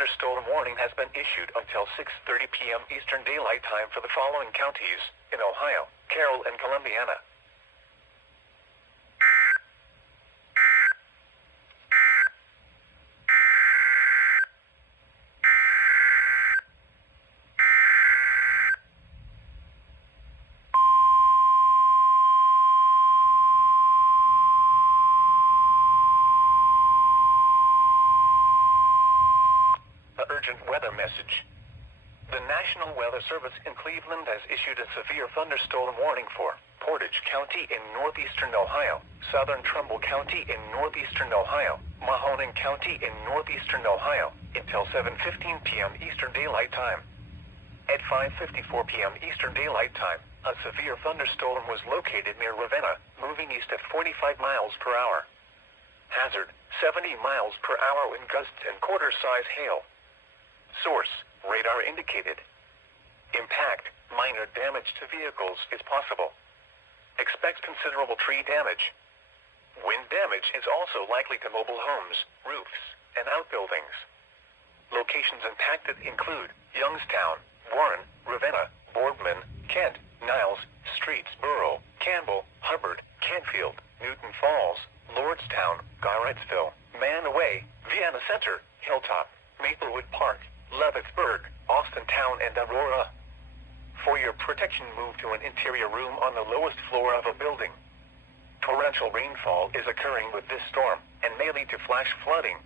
Thunderstorm warning has been issued until 6:30 p.m. Eastern Daylight Time for the following counties in Ohio, Carroll, and Columbiana. Urgent weather message. The National Weather Service in Cleveland has issued a severe thunderstorm warning for Portage County in northeastern Ohio, southern Trumbull County in northeastern Ohio, Mahoning County in northeastern Ohio, until 7:15 p.m. Eastern Daylight Time. At 5:54 p.m. Eastern Daylight Time, a severe thunderstorm was located near Ravenna, moving east at 45 miles per hour. Hazard, 70 miles per hour in gusts and quarter-size hail. Source, radar indicated. Impact, minor damage to vehicles is possible. Expect considerable tree damage. Wind damage is also likely to mobile homes, roofs, and outbuildings. Locations impacted include Youngstown, Warren, Ravenna, Boardman, Kent, Niles, Streetsboro, Campbell, Hubbard, Canfield, Newton Falls, Lordstown, Garrettsville, Manaway, Vienna Center, Hilltop, Maplewood Park, Leavittsburg, Austintown, and Aurora. For your protection, move to an interior room on the lowest floor of a building. Torrential rainfall is occurring with this storm and may lead to flash flooding.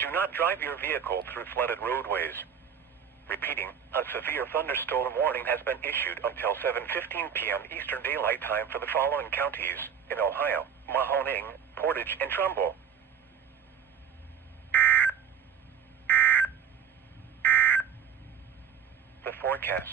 Do not drive your vehicle through flooded roadways. Repeating, a severe thunderstorm warning has been issued until 7:15 p.m. Eastern Daylight Time for the following counties in Ohio, Mahoning, Portage, and Trumbull. The forecast.